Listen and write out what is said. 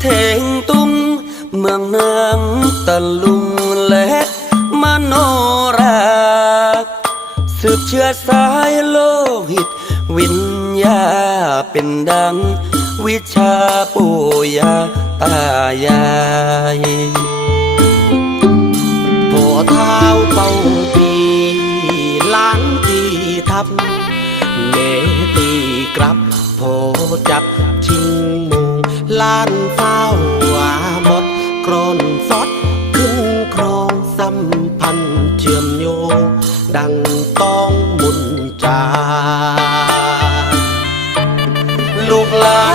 เทงตุง เมืองนางตะลุงและมโนราสืบเชื้อสายโลหิต วิญญาเป็นดัง วิชาปู่ย่าตายายโผเท้าเป่าปีล้านตีทับเน ลานเฝ้าหวาหมดกรนซอดขึ้นครองสัมพันธ์เชื่อมโยง ดังต้องมุนจา ลูกหลาน